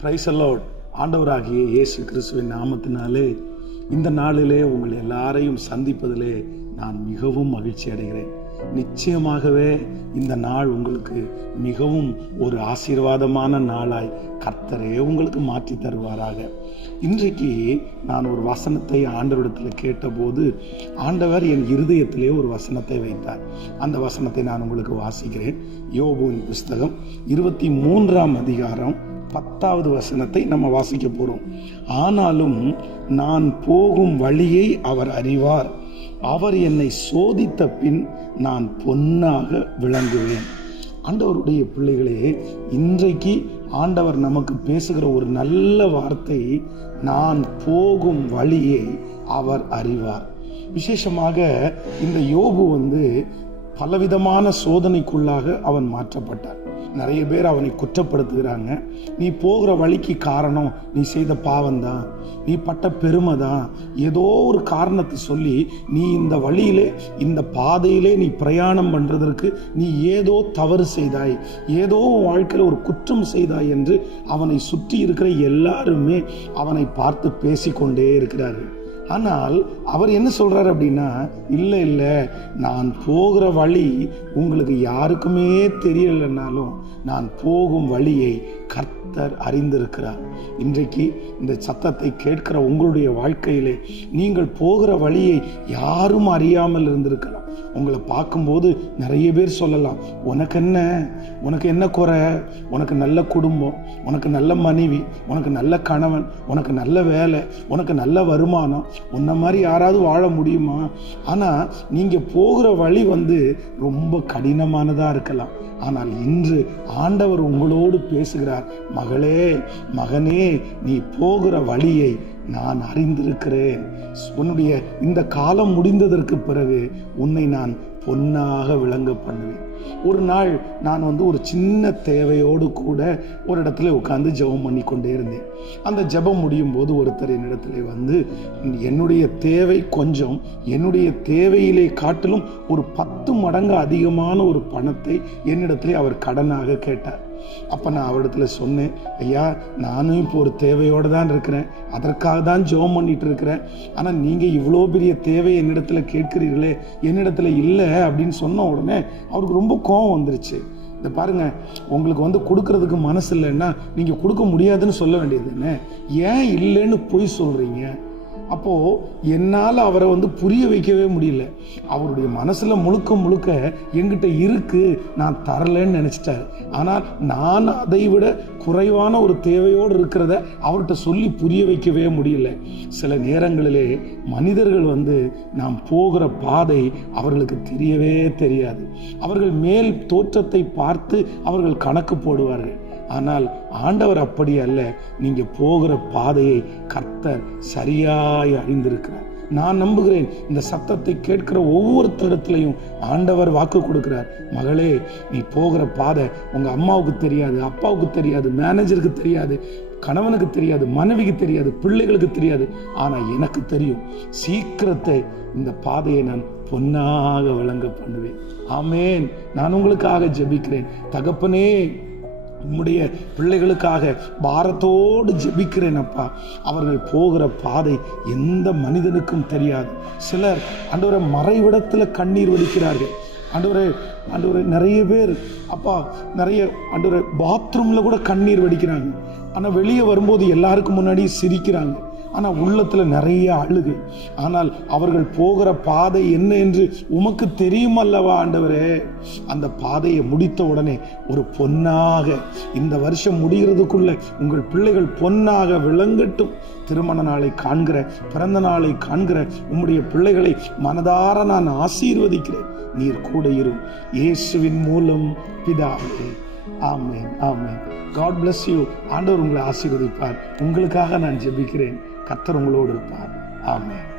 Price allot ஆண்டவராகிய இயேசு கிறிஸ்துவின் நாமத்தினாலே இந்த நாளிலே உங்கள் எல்லாரையும் சந்திப்பதிலே நான் மிகவும் மகிழ்ச்சி அடைகிறேன். நிச்சயமாகவே இந்த நாள் உங்களுக்கு மிகவும் ஒரு ஆசீர்வாதமான நாளாய் கர்த்தரே உங்களுக்கு மாற்றி தருவாராக. இன்றைக்கு நான் ஒரு வசனத்தை ஆண்டவரிடத்தில் கேட்டபோது ஆண்டவர் என் இருதயத்திலே ஒரு வசனத்தை வைத்தார். அந்த வசனத்தை நான் உங்களுக்கு வாசிக்கிறேன். யோபுவின் புஸ்தகம் இருபத்தி மூன்றாம் அதிகாரம் பத்தாவது வசனத்தை நம்ம வாசிக்க போகிறோம் ஆனாலும் நான் போகும் வழியை அவர் அறிவார். அவர் என்னை சோதித்த பின் நான் பொன்னாக விளங்குவேன். ஆண்டவருடைய பிள்ளைகளே இன்றைக்கு ஆண்டவர் நமக்கு பேசுகிற ஒரு நல்ல வார்த்தை நான் போகும் வழியை அவர் அறிவார். விசேஷமாக இந்த யோபு வந்து பலவிதமான சோதனைக்குள்ளாக அவன் மாற்றப்பட்டான். நிறைய பேர் அவனை குற்றப்படுத்துகிறாங்க. நீ போகிற வழிக்கு காரணம் நீ செய்த பாவம்தான். நீ பட்ட பெருமை தான் ஏதோ ஒரு காரணத்தை சொல்லி நீ இந்த வழியிலே இந்த பாதையிலே நீ பிரயாணம் பண்ணுறதற்கு நீ ஏதோ தவறு செய்தாய். ஏதோ வாழ்க்கையில் ஒரு குற்றம் செய்தாய் என்று அவனை சுற்றி இருக்கிற எல்லாருமே அவனை பார்த்து பேசிக்கொண்டே இருக்கிறார்கள். ஆனால் அவர் என்ன சொல்றாரு அப்படின்னா இல்லை இல்லை நான் போகிற வழி உங்களுக்கு யாருக்குமே தெரியலைன்னாலும் நான் போகும் வழியை கர்த்தர் அறிந்திருக்கிறார். இன்றைக்கு இந்த சத்தத்தை கேட்கிற உங்களுடைய வாழ்க்கையிலே நீங்கள் போகிற வழியை யாரும் அறியாமல் இருந்திருக்கலாம். உங்களை பார்க்கும்போது நிறைய பேர் சொல்லலாம் உனக்கு என்ன? உனக்கு என்ன குறை? உனக்கு நல்ல குடும்பம் உனக்கு நல்ல மனைவி உனக்கு நல்ல கணவன் உனக்கு நல்ல வேலை உனக்கு நல்ல வருமானம் உன்ன மாதிரி யாராவது வாழ முடியுமா? ஆனால் நீங்கள் போகிற வழி வந்து ரொம்ப கடினமானதாக இருக்கலாம். ஆனால் இன்று ஆண்டவர் உங்களோடு பேசுகிறார் மகளே மகனே நீ போகிற வழியை நான் அறிந்திருக்கிறேன். உன்னுடைய இந்த காலம் முடிந்ததற்கு பிறகு உன்னை நான் பொன்னாக விளங்க பண்ணுவேன். ஒரு நாள் நான் வந்து ஒரு சின்ன தேவையோடு கூட ஒரு இடத்துல உட்காந்து ஜெபம் பண்ணி கொண்டே இருந்தேன். அந்த ஜெபம் முடியும் போது ஒருத்தர் என்னிடத்துல வந்து என்னுடைய தேவை கொஞ்சம் என்னுடைய தேவையிலே காட்டிலும் ஒரு பத்து மடங்கு அதிகமான ஒரு பணத்தை என்னிடத்துல அவர் கடனாக கேட்டார். அப்போ நான் அவரிடத்துல சொன்னேன் ஐயா நானும் இப்போ ஒரு தேவையோடு தான் இருக்கிறேன். அதற்காக தான் ஜெபம் பண்ணிட்டு இருக்கிறேன். ஆனால் நீங்கள் இவ்வளோ பெரிய தேவை என்னிடத்துல கேட்கிறீர்களே? என்னிடத்துல இல்லை அப்படின்னு சொன்ன உடனே அவருக்கு ரொம்ப கோபம் வந்துருச்சு. இந்த பாருங்க உங்களுக்கு வந்து கொடுக்கறதுக்கு மனசு இல்லைன்னா நீங்கள் கொடுக்க முடியாதுன்னு சொல்ல வேண்டியது என்ன ஏன் இல்லைன்னு பொய் சொல்கிறீங்க அப்போது என்னால் அவரை வந்து புரிய வைக்கவே முடியல. அவருடைய மனசில் முழுக்க முழுக்க எங்கிட்ட இருக்கு நான் தரலன்னு நினச்சிட்டாரு. ஆனால் நான் அதை விட குறைவான ஒரு தேவையோடு இருக்கிறத அவர்கிட்ட சொல்லி புரிய வைக்கவே முடியல. சில நேரங்களிலே மனிதர்கள் வந்து நாம் போகிற பாதை அவர்களுக்கு தெரியவே தெரியாது. அவர்கள் மேல் தோற்றத்தை பார்த்து அவர்கள் கணக்கு போடுவார்கள். ஆனால் ஆண்டவர் அப்படி அல்ல. நீங்கள் போகிற பாதையை கர்த்தர் சரியாய் அறிந்திருக்கிறார். நான் நம்புகிறேன் இந்த சத்தத்தை கேட்கிற ஒவ்வொருத்தரிடத்துலையும் ஆண்டவர் வாக்கு கொடுக்கிறார். மகளே நீ போகிற பாதை உங்கள் அம்மாவுக்கு தெரியாது அப்பாவுக்கு தெரியாது மேனேஜருக்கு தெரியாது கணவனுக்கு தெரியாது மனைவிக்கு தெரியாது பிள்ளைகளுக்கு தெரியாது. ஆனால் எனக்கு தெரியும் சீக்கிரத்தை இந்த பாதையை நான் பொன்னாக விளங்க பண்ணுவேன். ஆமேன். நான் உங்களுக்காக ஜெபிக்கிறேன். தகப்பனே உம்முடைய பிள்ளைகளுக்காக பாரத்தோடு ஜெபிக்கிறேன் அப்பா. அவர்கள் போகிற பாதை எந்த மனிதனுக்கும் தெரியாது. சிலர் அன்றவரை மறைவிடத்தில் கண்ணீர் வடிக்கிறார்கள். ஆண்டவரே ஆண்டவரே நிறைய பேர் அப்பா நிறைய ஆண்டவரே பாத்ரூமில் கூட கண்ணீர் வடிக்கிறாங்க. ஆனால் வெளியே வரும்போது எல்லாருக்கும் முன்னாடி சிரிக்கிறாங்க. ஆனால் உள்ளத்தில் நிறைய அழுகை. ஆனால் அவர்கள் போகிற பாதை என்ன என்று உமக்கு தெரியும் அல்லவா ஆண்டவரே? அந்த பாதையை முடித்த உடனே ஒரு பொன்னாக இந்த வருஷம் முடிகிறதுக்குள்ளே உங்கள் பிள்ளைகள் பொன்னாக விளங்கட்டும். திருமண நாளை காண்கிற பிறந்த நாளை காண்கிற உம்முடைய பிள்ளைகளை மனதார நான் ஆசீர்வதிக்கிறேன். நீர் கூட இரும். இயேசுவின் மூலம் பிதாவே. ஆமேன் ஆமேன். காட் பிளஸ் யூ ஆண்டவர் உங்களை ஆசீர்வதிப்பார். உங்களுக்காக நான் ஜெபிக்கிறேன். கத்தர் உங்களோடு இருப்பார். ஆமேன்.